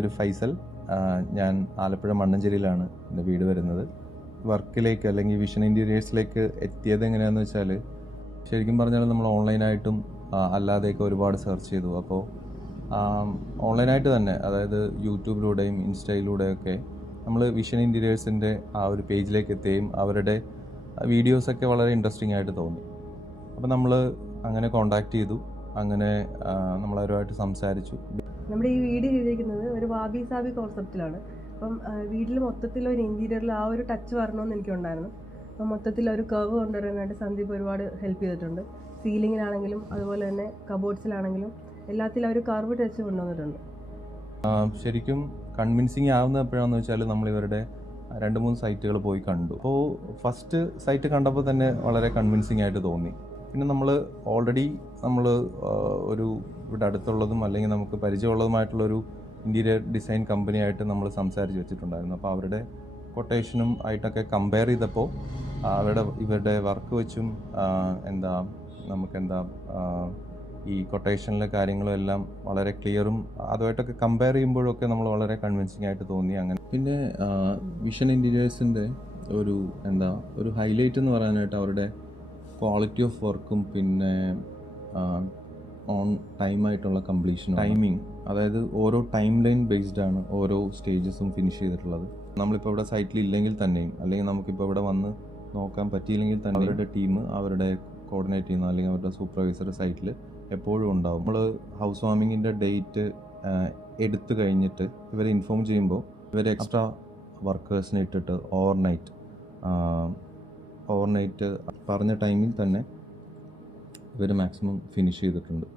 പേര് ഫൈസൽ. ഞാൻ ആലപ്പുഴ മണ്ണഞ്ചേരിയിലാണ് എൻ്റെ വീട് വരുന്നത്. വർക്കിലേക്ക് അല്ലെങ്കിൽ വിഷൻ ഇൻറ്റീരിയേഴ്സിലേക്ക് എത്തിയത് എങ്ങനെയാണെന്ന് വെച്ചാൽ, ശരിക്കും പറഞ്ഞാൽ നമ്മൾ ഓൺലൈനായിട്ടും അല്ലാതെയൊക്കെ ഒരുപാട് സെർച്ച് ചെയ്തു. അപ്പോൾ ഓൺലൈനായിട്ട് തന്നെ, അതായത് യൂട്യൂബിലൂടെയും ഇൻസ്റ്റയിലൂടെയൊക്കെ നമ്മൾ വിഷൻ ഇൻറ്റീരിയേഴ്സിൻ്റെ ആ ഒരു പേജിലേക്ക് എത്തുകയും അവരുടെ വീഡിയോസൊക്കെ വളരെ ഇൻട്രസ്റ്റിംഗ് ആയിട്ട് തോന്നി. അപ്പോൾ നമ്മൾ അങ്ങനെ കോണ്ടാക്ട് ചെയ്തു. അങ്ങനെ നമ്മളവരുമായിട്ട് സംസാരിച്ചു. നമ്മുടെ ഈ വീട് ചെയ്തിരിക്കുന്നത് ഒരു വാബി സാബി കോൺസെപ്റ്റിലാണ്. അപ്പം വീട്ടിൽ മൊത്തത്തിൽ ഒരു ഇൻറ്റീരിയറിൽ ആ ഒരു ടച്ച് വരണമെന്ന് എനിക്കുണ്ടായിരുന്നു. അപ്പം മൊത്തത്തിൽ ഒരു കർവ് കൊണ്ടുവരാനായിട്ട് സന്ദീപ് ഒരുപാട് ഹെൽപ്പ് ചെയ്തിട്ടുണ്ട്. സീലിങ്ങിലാണെങ്കിലും അതുപോലെ തന്നെ കബോർഡ്സിലാണെങ്കിലും എല്ലാത്തിലും ഒരു കർവ് ടച്ച് കൊണ്ടുവന്നിട്ടുണ്ട്. ശരിക്കും കൺവിൻസിങ് ആവുന്ന എപ്പോഴാണെന്ന് വെച്ചാൽ, നമ്മൾ ഇവരുടെ 2-3 സൈറ്റുകൾ പോയി കണ്ടു. അപ്പോൾ ഫസ്റ്റ് സൈറ്റ് കണ്ടപ്പോൾ തന്നെ വളരെ കൺവിൻസിങ് ആയിട്ട് തോന്നി. പിന്നെ നമ്മൾ ഓൾറെഡി ഒരു ഇവിടെ അടുത്തുള്ളതും അല്ലെങ്കിൽ നമുക്ക് പരിചയമുള്ളതുമായിട്ടുള്ളൊരു ഇൻറ്റീരിയർ ഡിസൈൻ കമ്പനിയായിട്ട് നമ്മൾ സംസാരിച്ച് വെച്ചിട്ടുണ്ടായിരുന്നു. അപ്പോൾ അവരുടെ കൊട്ടേഷനും ആയിട്ടൊക്കെ കമ്പയർ ചെയ്തപ്പോൾ ഇവരുടെ വർക്ക് വെച്ചും ഈ കൊട്ടേഷനിലെ കാര്യങ്ങളും എല്ലാം വളരെ ക്ലിയറും അതുമായിട്ടൊക്കെ കമ്പയർ ചെയ്യുമ്പോഴൊക്കെ നമ്മൾ വളരെ കൺവിൻസിങ് ആയിട്ട് തോന്നി. അങ്ങനെ പിന്നെ വിഷൻ ഇൻറ്റീരിയേഴ്സിൻ്റെ ഒരു ഹൈലൈറ്റ് എന്ന് പറയാനായിട്ട് അവരുടെ ക്വാളിറ്റി ഓഫ് വർക്കും പിന്നെ ഓൺ ടൈമായിട്ടുള്ള കംപ്ലീഷൻ ടൈമിങ്, അതായത് ഓരോ ടൈം ലൈൻ ബേസ്ഡ് ആണ് ഓരോ സ്റ്റേജസും ഫിനിഷ് ചെയ്തിട്ടുള്ളത്. നമ്മളിപ്പോൾ ഇവിടെ സൈറ്റിൽ ഇല്ലെങ്കിൽ തന്നെയും, അല്ലെങ്കിൽ നമുക്കിപ്പോൾ ഇവിടെ വന്ന് നോക്കാൻ പറ്റിയില്ലെങ്കിൽ തന്നെ അവരുടെ ടീം അവരുടെ കോർഡിനേറ്റ് ചെയ്യുന്ന അല്ലെങ്കിൽ അവരുടെ സൂപ്പർവൈസർ സൈറ്റിൽ എപ്പോഴും ഉണ്ടാവും. നമ്മൾ ഹൗസ് വാമിങ്ങിൻ്റെ ഡേറ്റ് എടുത്തു കഴിഞ്ഞിട്ട് ഇവരെ ഇൻഫോം ചെയ്യുമ്പോൾ ഇവർ എക്സ്ട്രാ വർക്കേഴ്സിനെ ഇട്ടിട്ട് ഓവർനൈറ്റ് പറഞ്ഞ ടൈമിൽ തന്നെ ഇവർ മാക്സിമം ഫിനിഷ് ചെയ്തിട്ടുണ്ട്.